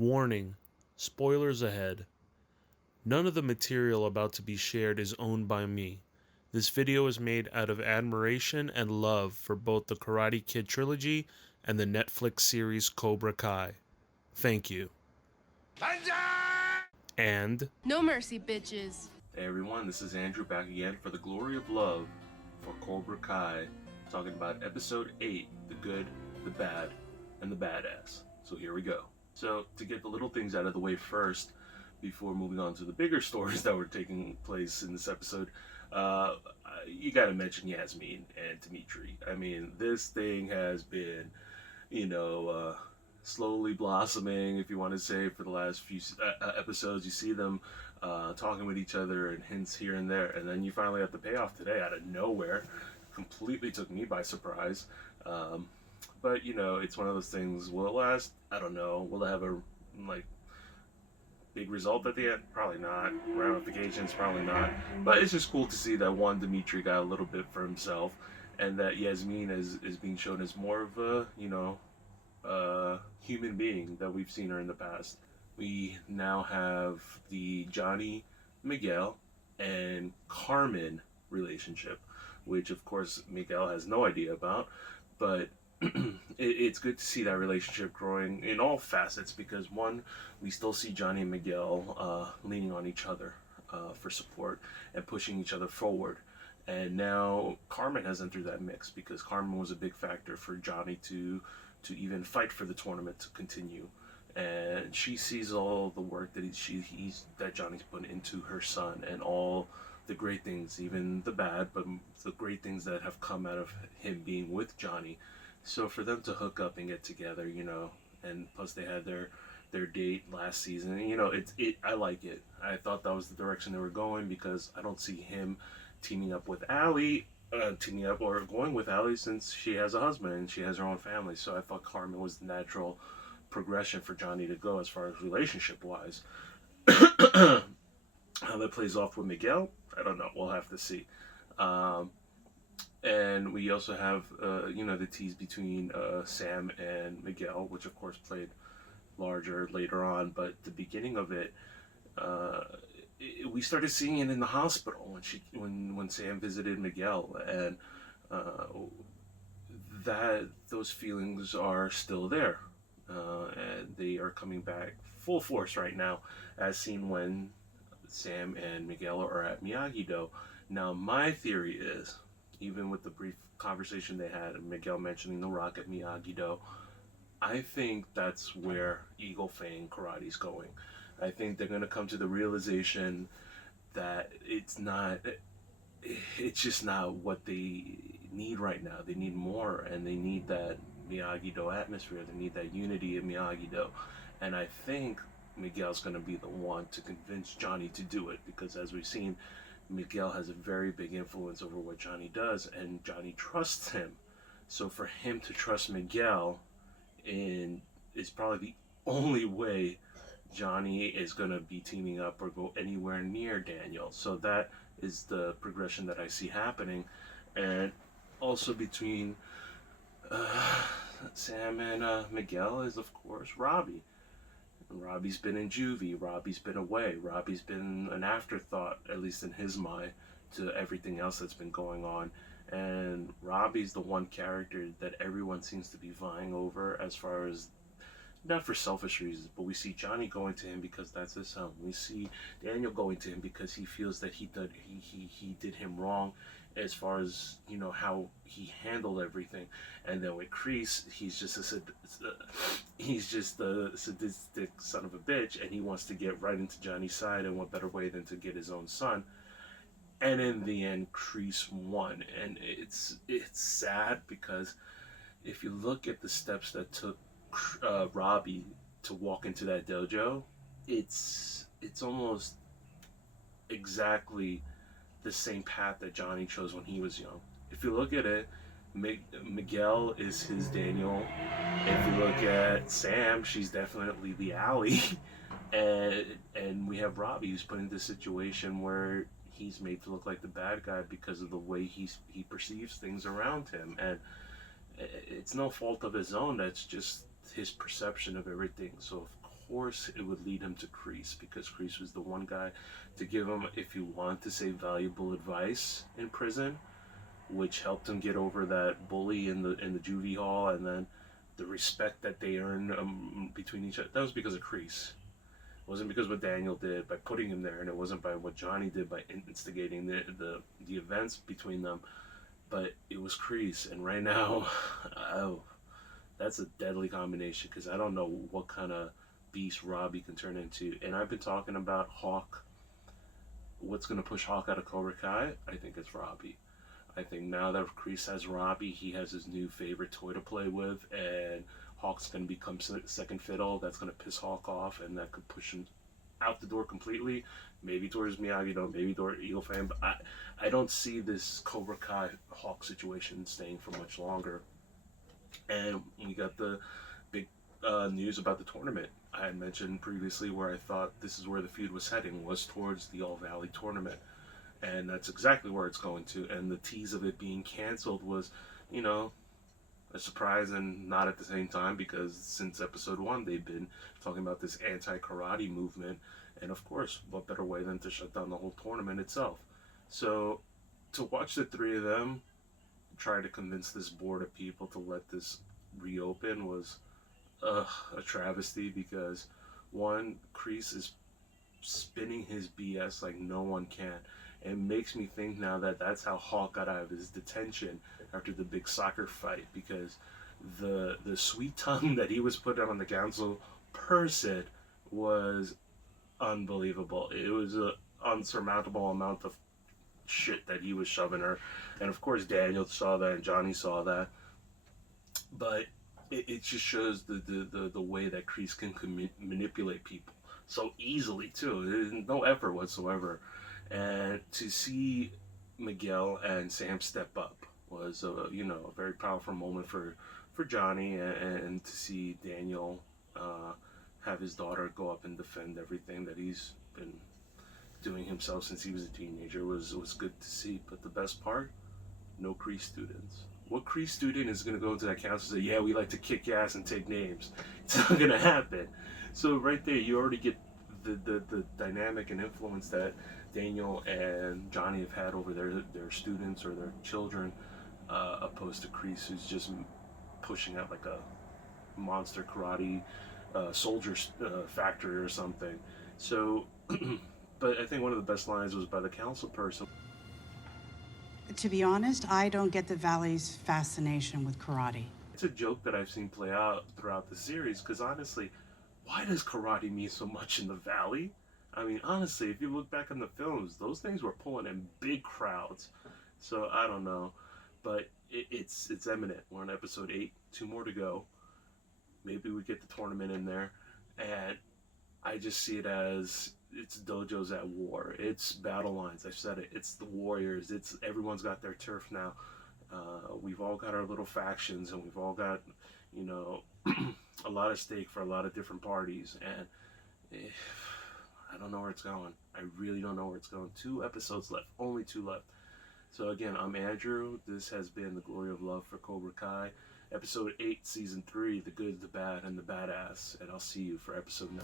Warning, spoilers ahead. None of the material about to be shared is owned by me. This video is made out of admiration and love for both the Karate Kid trilogy and the Netflix series Cobra Kai. Thank you. And no mercy, bitches. Hey everyone, this is Andrew back again for the Glory of Love for Cobra Kai, talking about episode 8, the good, the bad, and the badass. So here we go. So to get the little things out of the way first, before moving on to the bigger stories that were taking place in this episode, you gotta mention Yasmin and Dimitri. I mean, this thing has been, slowly blossoming, if you want to say, for the last few episodes. You see them talking with each other and hints here and there, and then you finally have the payoff today out of nowhere. Completely took me by surprise. But it's one of those things. Will it last? I don't know. Will it have a big result at the end? Probably not. Ramifications? Probably not. But it's just cool to see that one, Dimitri got a little bit for himself, and that Yasmin is being shown as more of a human being that we've seen her in the past. We now have the Johnny, Miguel, and Carmen relationship, which of course Miguel has no idea about, but it's good to see that relationship growing in all facets, because one, we still see Johnny and Miguel leaning on each other for support and pushing each other forward. And now Carmen has entered that mix, because Carmen was a big factor for Johnny to even fight for the tournament to continue. And she sees all the work that Johnny's put into her son, and all the great things, even the bad, but the great things that have come out of him being with Johnny. So for them to hook up and get together, and plus they had their date last season, I like it. I thought that was the direction they were going, because I don't see him teaming up with Allie, or going with Allie, since she has a husband and she has her own family. So I thought Carmen was the natural progression for Johnny to go as far as relationship wise. How that plays off with Miguel, I don't know. We'll have to see. And we also have the tease between Sam and Miguel, which of course played larger later on. But the beginning of it, we started seeing it in the hospital when Sam visited Miguel, and that those feelings are still there, and they are coming back full force right now, as seen when Sam and Miguel are at Miyagi-Do. Now, my theory is, even with the brief conversation they had, and Miguel mentioning the Rock at Miyagi-Do, I think that's where Eagle Fang Karate's going. I think they're going to come to the realization that it's just not what they need right now. They need more, and they need that Miyagi-Do atmosphere. They need that unity in Miyagi-Do. And I think Miguel's going to be the one to convince Johnny to do it, because as we've seen, Miguel has a very big influence over what Johnny does, and Johnny trusts him. So for him to trust Miguel is probably the only way Johnny is going to be teaming up or go anywhere near Daniel. So that is the progression that I see happening. And also between Sam and Miguel is, of course, Robbie. Robbie's been in juvie. Robbie's been away. Robbie's been an afterthought, at least in his mind, to everything else that's been going on. And Robbie's the one character that everyone seems to be vying over, as far as, not for selfish reasons, but we see Johnny going to him because that's his son. We see Daniel going to him because he feels that he did him wrong, as far as how he handled everything. And then with Kreese, he's just a sadistic son of a bitch, and he wants to get right into Johnny's side, and what better way than to get his own son. And in the end, Kreese won, and it's sad, because if you look at the steps that took Robbie to walk into that dojo, it's almost exactly the same path that Johnny chose when he was young. If you look at it, Miguel is his Daniel. If you look at Sam, she's definitely the Allie. and we have Robbie, who's put in this situation where he's made to look like the bad guy because of the way he perceives things around him. And it's no fault of his own. That's just his perception of everything. So of course it would lead him to Kreese, because Kreese was the one guy to give him, if you want to say, valuable advice in prison, which helped him get over that bully in the juvie hall, and then the respect that they earned between each other. That was because of Kreese. It wasn't because of what Daniel did by putting him there, and it wasn't by what Johnny did by instigating the events between them, but it was Kreese. And right now, oh, that's a deadly combination, because I don't know what kind of beast Robbie can turn into. And I've been talking about Hawk. What's going to push Hawk out of Cobra Kai? I think it's Robbie. I think now that Kreese has Robbie, he has his new favorite toy to play with, and Hawk's going to become second fiddle. That's going to piss Hawk off, and that could push him out the door completely. Maybe towards Miyagi-Do, maybe towards Eagle Fang. But I don't see this Cobra Kai Hawk situation staying for much longer. And we got the big news about the tournament. I had mentioned previously where I thought this is where the feud was heading, was towards the All Valley tournament. And that's exactly where it's going to. And the tease of it being canceled was, you know, a surprise and not at the same time, because since episode 1 they've been talking about this anti-karate movement, and of course what better way than to shut down the whole tournament itself. So to watch the three of them try to convince this board of people to let this reopen was a travesty, because one, Kreese is spinning his BS like no one can. It makes me think now that that's how Hawk got out of his detention after the big soccer fight, because the sweet tongue that he was putting on the council person was unbelievable. It was an unsurmountable amount of shit that he was shoving her, and of course Daniel saw that and Johnny saw that. But it just shows the way that Kreese can manipulate people so easily too. There's no effort whatsoever. And to see Miguel and Sam step up was a very powerful moment for Johnny, and to see Daniel have his daughter go up and defend everything that he's been doing himself since he was a teenager was good to see. But the best part, no Kreese students. What Kreese student is going to go into that council and say, yeah, we like to kick ass and take names? It's not going to happen. So right there, you already get the dynamic and influence that Daniel and Johnny have had over their students or their children, opposed to Kreese, who's just pushing out like a monster karate soldier factory or something. So, but I think one of the best lines was by the council person. To be honest, I don't get the Valley's fascination with karate. It's a joke that I've seen play out throughout the series, because honestly, why does karate mean so much in the Valley? I mean, honestly, if you look back in the films, those things were pulling in big crowds. So I don't know, but it's imminent. We're on episode 8, 2 more to go. Maybe we get the tournament in there, and I just see it as it's dojos at war. It's battle lines. I've said it. It's the warriors. It's everyone's got their turf now. We've all got our little factions, and we've all got, a lot of stake for a lot of different parties, and I don't know where it's going. I really don't know where it's going. 2 episodes left. Only 2 left. So again, I'm Andrew. This has been The Glory of Love for Cobra Kai. Episode 8, Season 3, The Good, the Bad, and the Badass. And I'll see you for Episode 9.